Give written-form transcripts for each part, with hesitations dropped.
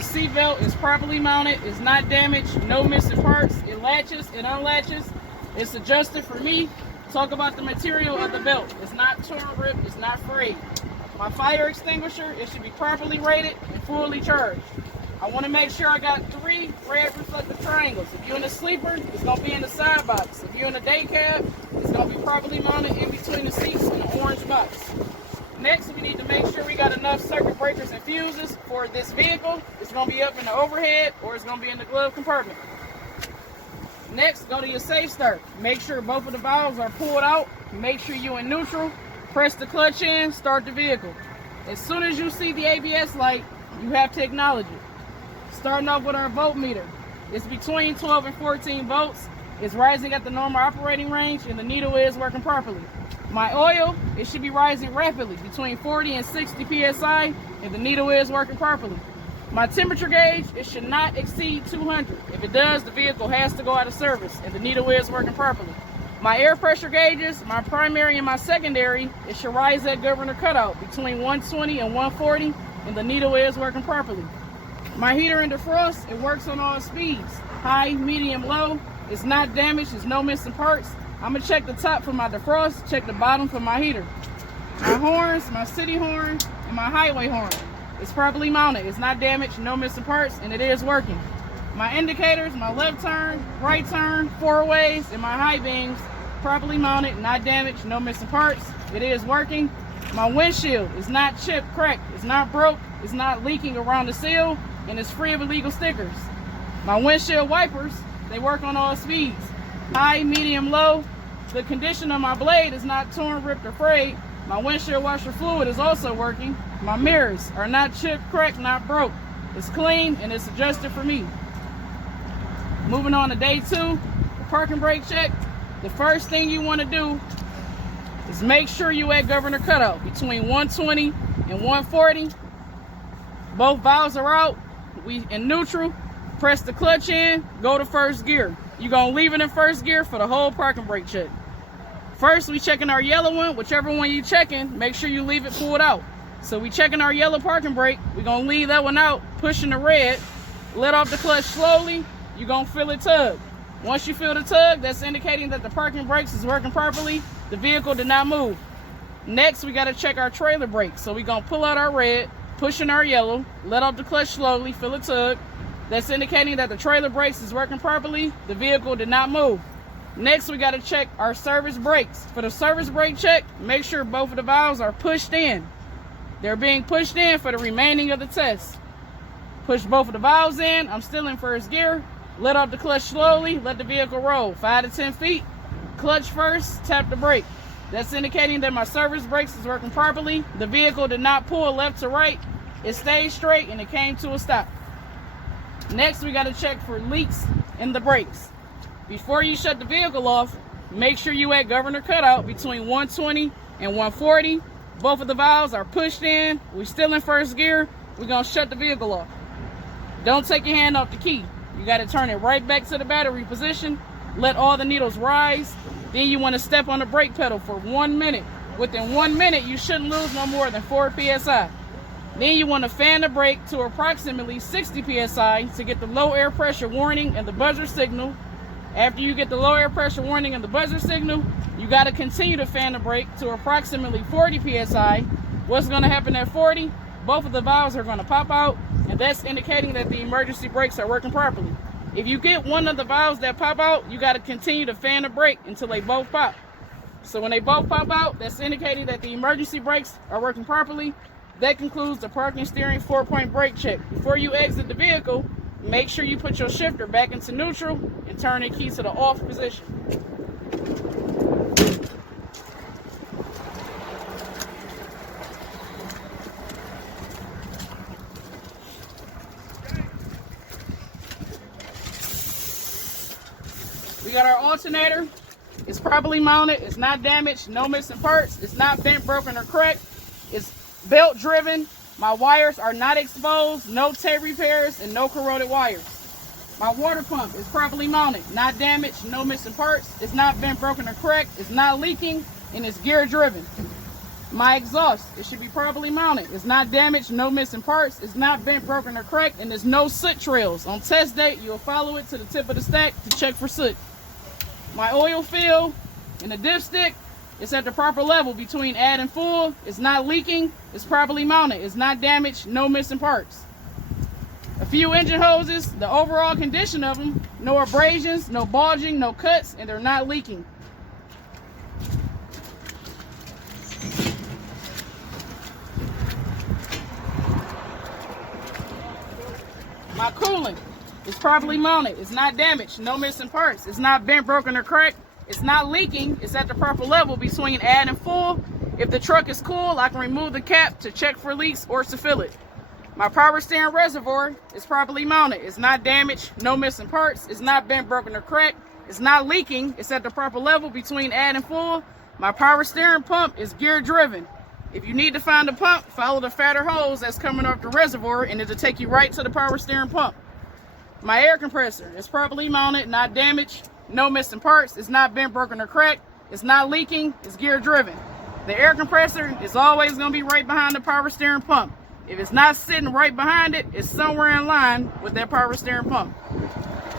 The seat belt is properly mounted, it's not damaged, no missing parts, it latches, it unlatches, it's adjusted for me. Talk about the material of the belt. It's not torn, ripped, it's not frayed. My fire extinguisher, it should be properly rated and fully charged. I want to make sure I got 3 red reflective triangles. If you're in a sleeper, it's going to be in the side box. If you're in a day cab, it's going to be properly mounted in between the seats in the orange box. Next, we need to make sure we got enough circuit breakers and fuses for this vehicle. It's going to be up in the overhead or it's going to be in the glove compartment. Next, go to your safe start. Make sure both of the valves are pulled out. Make sure you're in neutral. Press the clutch in, start the vehicle. As soon as you see the ABS light, you have to acknowledge it. Starting off with our voltmeter. It's between 12 and 14 volts. It's rising at the normal operating range and the needle is working properly. My oil, it should be rising rapidly between 40 and 60 psi and the needle is working properly. My temperature gauge, it should not exceed 200. If it does, the vehicle has to go out of service and the needle is working properly. My air pressure gauges, my primary and my secondary, it should rise at governor cutout between 120 and 140 and the needle is working properly. My heater and defrost, it works on all speeds. High, medium, low. It's not damaged, there's no missing parts. I'm gonna check the top for my defrost, check the bottom for my heater. My horns, my city horn, and my highway horn. It's properly mounted, it's not damaged, no missing parts, and it is working. My indicators, my left turn, right turn, 4-ways, and my high beams, properly mounted, not damaged, no missing parts, it is working. My windshield is not chipped, cracked, it's not broke, it's not leaking around the seal, and it's free of illegal stickers. My windshield wipers, they work on all speeds. High, medium, low. The condition of my blade is not torn, ripped, or frayed. My windshield washer fluid is also working. My mirrors are not chipped, cracked, not broke. It's clean and it's adjusted for me. Moving on to day 2, the parking brake check. The first thing you want to do is make sure you at governor cutout between 120 and 140. Both valves are out. We in neutral. Press the clutch in, go to first gear. You're gonna leave it in first gear for the whole parking brake check. First, we checking our yellow one. Whichever one you checking, make sure you leave it pulled out. So we checking our yellow parking brake. We're gonna leave that one out, pushing the red. Let off the clutch slowly. You're gonna feel it tug. Once you feel the tug, that's indicating that the parking brakes is working properly. The vehicle did not move. Next, we gotta check our trailer brake. So we're gonna pull out our red, pushing our yellow, let off the clutch slowly, feel it tug. That's indicating that the trailer brakes is working properly. The vehicle did not move. Next, we got to check our service brakes. For the service brake check, make sure both of the valves are pushed in. They're being pushed in for the remaining of the test. Push both of the valves in. I'm still in first gear. Let off the clutch slowly. Let the vehicle roll 5 to 10 feet. Clutch first, tap the brake. That's indicating that my service brakes is working properly. The vehicle did not pull left to right. It stayed straight and it came to a stop. Next, we got to check for leaks in the brakes. Before you shut the vehicle off, make sure you at governor cutout between 120 and 140. Both of the valves are pushed in. We're still in first gear. We're going to shut the vehicle off. Don't take your hand off the key. You got to turn it right back to the battery position. Let all the needles rise. Then you want to step on the brake pedal for 1 minute. Within 1 minute, you shouldn't lose no more than 4 psi. Then you want to fan the brake to approximately 60 psi to get the low air pressure warning and the buzzer signal. After you get the low air pressure warning and the buzzer signal, you got to continue to fan the brake to approximately 40 psi. What's going to happen at 40? Both of the valves are going to pop out, and that's indicating that the emergency brakes are working properly. If you get one of the valves that pop out, you got to continue to fan the brake until they both pop. So when they both pop out, that's indicating that the emergency brakes are working properly. That concludes the parking steering 4-point brake check. Before you exit the vehicle, make sure you put your shifter back into neutral and turn the key to the off position. We got our alternator. It's properly mounted. It's not damaged. No missing parts. It's not bent, broken, or cracked. It's belt driven. My wires are not exposed, no tape repairs, and no corroded wires. My water pump is properly mounted, not damaged, no missing parts. It's not bent, broken, or cracked. It's not leaking, and it's gear driven. My exhaust, it should be properly mounted. It's not damaged, no missing parts, it's not bent, broken, or cracked, and there's no soot trails. On test date, you'll follow it to the tip of the stack to check for soot. My oil fill and the dipstick, it's at the proper level between add and full. It's not leaking, it's properly mounted. It's not damaged, no missing parts. A few engine hoses, the overall condition of them, no abrasions, no bulging, no cuts, and they're not leaking. My coolant is properly mounted. It's not damaged, no missing parts. It's not bent, broken, or cracked. It's not leaking. It's at the proper level between add and full. If the truck is cool, I can remove the cap to check for leaks or to fill it. My power steering reservoir is properly mounted. It's not damaged, no missing parts. It's not bent, broken, or cracked. It's not leaking. It's at the proper level between add and full. My power steering pump is gear driven. If you need to find the pump, follow the fatter hose that's coming off the reservoir and it'll take you right to the power steering pump. My air compressor is properly mounted, not damaged, no missing parts. It's not bent, broken, or cracked. It's not leaking. It's gear driven. The air compressor is always going to be right behind the power steering pump. If it's not sitting right behind it, it's somewhere in line with that power steering pump.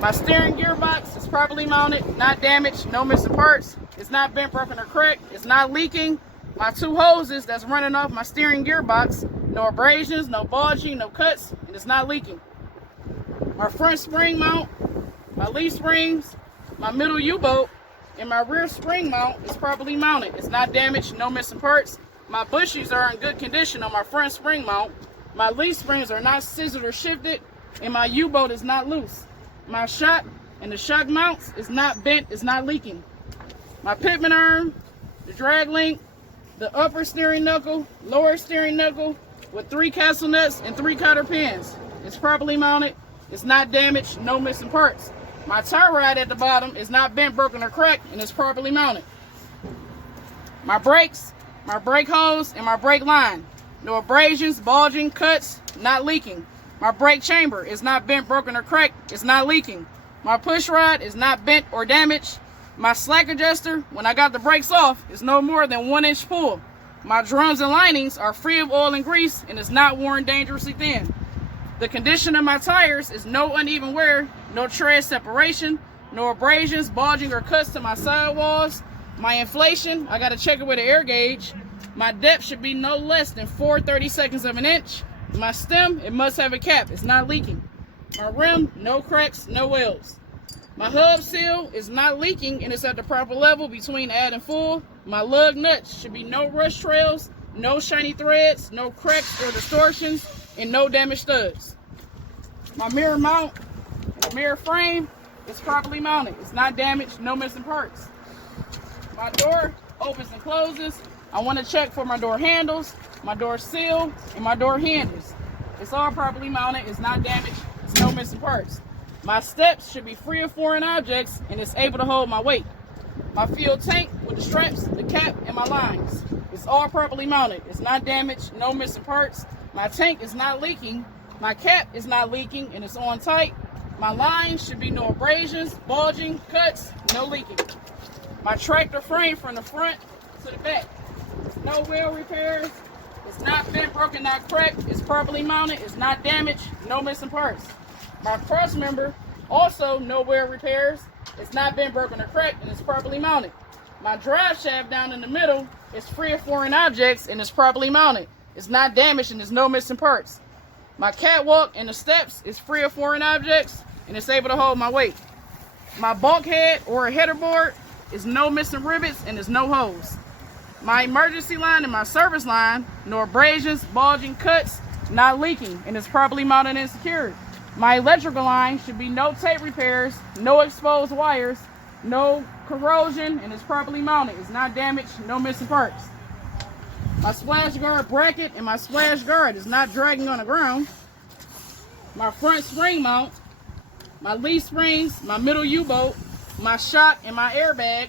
My steering gearbox is properly mounted, not damaged, no missing parts. It's not bent, broken, or cracked. It's not leaking. My two hoses that's running off my steering gearbox, no abrasions, no bulging, no cuts, and it's not leaking. My front spring mount, my leaf springs, my middle U-bolt, and my rear spring mount is properly mounted. It's not damaged, no missing parts. My bushes are in good condition on my front spring mount. My leaf springs are not scissored or shifted, and my U-bolt is not loose. My shock and the shock mounts is not bent, it's not leaking. My pitman arm, the drag link, the upper steering knuckle, lower steering knuckle with 3 castle nuts and 3 cotter pins. It's properly mounted. It's not damaged, no missing parts. My tie rod at the bottom is not bent, broken, or cracked, and it's properly mounted. My brakes, my brake hose, and my brake line. No abrasions, bulging, cuts, not leaking. My brake chamber is not bent, broken, or cracked. It's not leaking. My push rod is not bent or damaged. My slack adjuster, when I got the brakes off, is no more than 1 inch pull. My drums and linings are free of oil and grease and is not worn dangerously thin. The condition of my tires is no uneven wear, no tread separation, no abrasions, bulging, or cuts to my sidewalls. My inflation, I gotta check it with an air gauge. My depth should be no less than 4/32 of an inch. My stem, it must have a cap, it's not leaking. My rim, no cracks, no welds. My hub seal is not leaking and it's at the proper level between add and full. My lug nuts should be no rust trails, no shiny threads, no cracks or distortions, and no damaged studs. My mirror mount and the mirror frame is properly mounted. It's not damaged, no missing parts. My door opens and closes. I want to check for my door handles, my door seal, and my door hinges. It's all properly mounted. It's not damaged. It's no missing parts. My steps should be free of foreign objects and it's able to hold my weight. My fuel tank with the straps, the cap, and my lines. It's all properly mounted. It's not damaged, no missing parts. My tank is not leaking. My cap is not leaking and it's on tight. My lines should be no abrasions, bulging, cuts, no leaking. My tractor frame from the front to the back. No wheel repairs. It's not bent, broken, not cracked. It's properly mounted. It's not damaged, no missing parts. My cross member, also no wear repairs. It's not bent, broken, or cracked, and it's properly mounted. My drive shaft down in the middle is free of foreign objects and it's properly mounted. It's not damaged and there's no missing parts. My catwalk and the steps is free of foreign objects and it's able to hold my weight. My bulkhead or a header board is no missing rivets and there's no holes. My emergency line and my service line, no abrasions, bulging, cuts, not leaking, and it's properly mounted and secured. My electrical line should be no tape repairs, no exposed wires, no corrosion, and it's properly mounted. It's not damaged, no missing parts. My splash guard bracket and my splash guard is not dragging on the ground. My front spring mount, my leaf springs, my middle U-bolt, my shock, and my airbag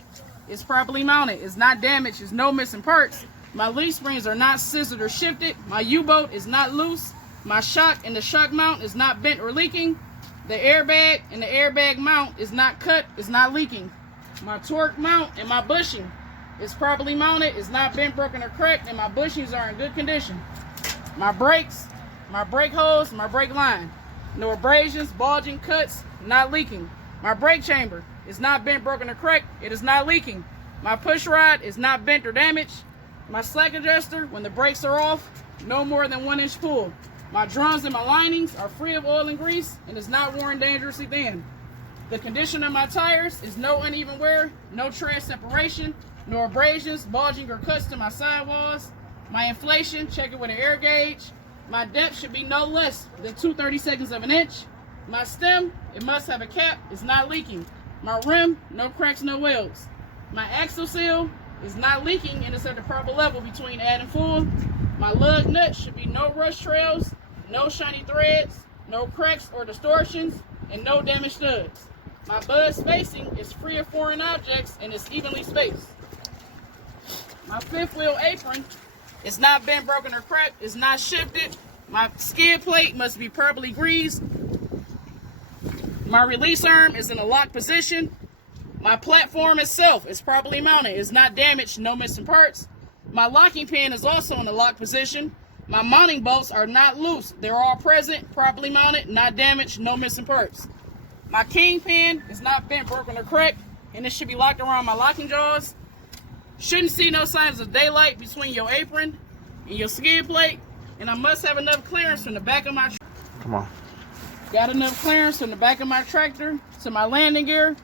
is properly mounted. It's not damaged. There's no missing parts. My leaf springs are not scissored or shifted. My U-bolt is not loose. My shock and the shock mount is not bent or leaking. The airbag and the airbag mount is not cut. It's not leaking. My torque mount and my bushing is properly mounted, it's not bent, broken, or cracked, and my bushings are in good condition. My brakes, my brake hose, my brake line. No abrasions, bulging, cuts, not leaking. My brake chamber is not bent, broken, or cracked. It is not leaking. My push rod is not bent or damaged. My slack adjuster, when the brakes are off, no more than 1 inch pull. My drums and my linings are free of oil and grease and is not worn dangerously thin. The condition of my tires is no uneven wear, no tread separation, no abrasions, bulging, or cuts to my sidewalls. My inflation, check it with an air gauge. My depth should be no less than 2/32 of an inch. My stem, it must have a cap, it's not leaking. My rim, no cracks, no welds. My axle seal is not leaking and it's at the proper level between add and full. My lug nuts should be no rust trails, no shiny threads, no cracks or distortions, and no damaged studs. My bud spacing is free of foreign objects and is evenly spaced. My fifth wheel apron is not bent, broken, or cracked, is not shifted. My skid plate must be properly greased. My release arm is in a locked position. My platform itself is properly mounted, it's not damaged, no missing parts. My locking pin is also in a locked position. My mounting bolts are not loose, they're all present, properly mounted, not damaged, no missing parts. My kingpin is not bent, broken, or cracked, and it should be locked around my locking jaws. Shouldn't see no signs of daylight between your apron and your skid plate, and I must have enough clearance from the back of my Come on. Got enough clearance from the back of my tractor to my landing gear.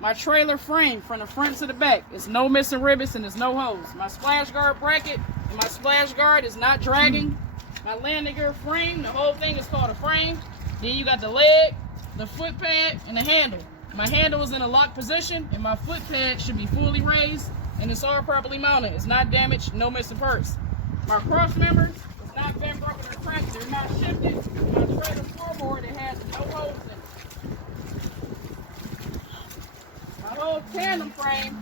My trailer frame from the front to the back. It's no missing rivets and there's no holes. My splash guard bracket and my splash guard is not dragging. My landing gear frame, the whole thing is called a frame. Then you got the leg, the foot pad, and the handle. My handle is in a locked position and my foot pad should be fully raised and it's all properly mounted. It's not damaged, no missing parts. My cross members is not bent, broken, or cracked. They're not shifted. My trailer floorboard, it has no holes in it. My whole tandem frame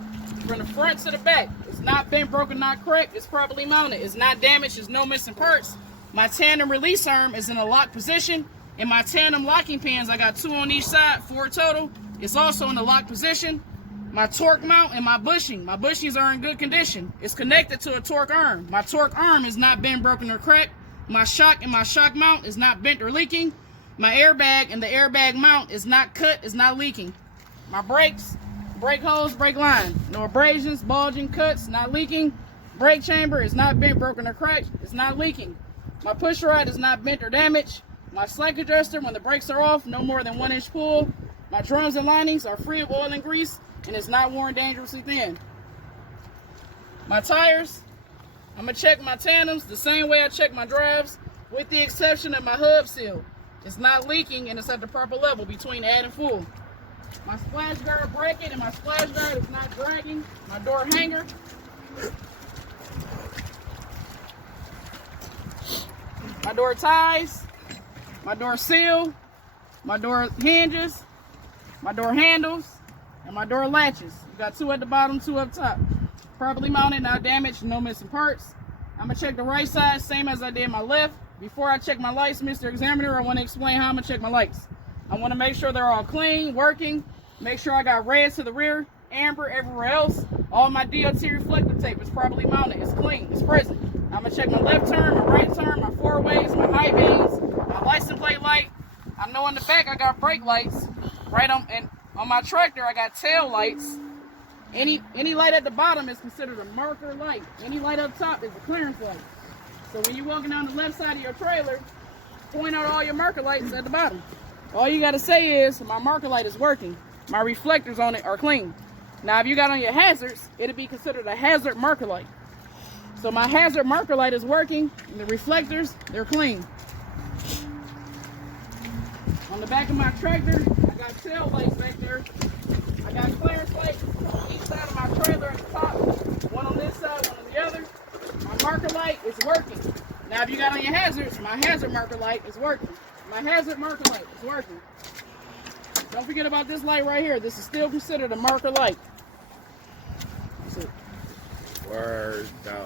from the front to the back, it's not bent, broken, not cracked. It's properly mounted. It's not damaged. There's no missing parts. My tandem release arm is in a locked position. And my tandem locking pins, I got 2 on each side, 4 total. It's also in the locked position. My torque mount and my bushings are in good condition. It's connected to a torque arm. My torque arm is not bent, broken, or cracked. My shock and my shock mount is not bent or leaking. My airbag and the airbag mount is not cut, is not leaking. My brakes, brake hose, brake line. No abrasions, bulging, cuts, not leaking. Brake chamber is not bent, broken, or cracked. It's not leaking. My push rod is not bent or damaged. My slack adjuster, when the brakes are off, no more than 1 inch pull. My drums and linings are free of oil and grease and it's not worn dangerously thin. My tires, I'm gonna check my tandems the same way I check my drives, with the exception of my hub seal. It's not leaking and it's at the proper level between add and full. My splash guard bracket and my splash guard is not dragging. My door hanger. My door ties. My door seal. My door hinges. My door handles. And my door latches. You got 2 at the bottom, 2 up top. Properly mounted, not damaged, no missing parts. I'm gonna check the right side, same as I did my left. Before I check my lights, Mr. Examiner, I wanna explain how I'm gonna check my lights. I wanna make sure they're all clean, working. Make sure I got red to the rear, amber everywhere else. All my DOT reflector tape is properly mounted, it's clean, it's present. I'm gonna check my left turn, my right turn, my 4 ways, my high beams, my license plate light. I know in the back I got brake lights. Right on my tractor I got tail lights. Any light at the bottom is considered a marker light. Any light up top is a clearance light. So when you're walking down the left side of your trailer, point out all your marker lights at the bottom. All you gotta say is, my marker light is working. My reflectors on it are clean. Now if you got on your hazards, it'll be considered a hazard marker light. So my hazard marker light is working, and the reflectors, they're clean. On the back of my tractor, I got tail lights back there. I got clearance lights on each side of my trailer at the top. One on this side, one on the other. My marker light is working. Now if you got on your hazards, my hazard marker light is working. My hazard marker light is working. Don't forget about this light right here. This is still considered a marker light. That's it. Word.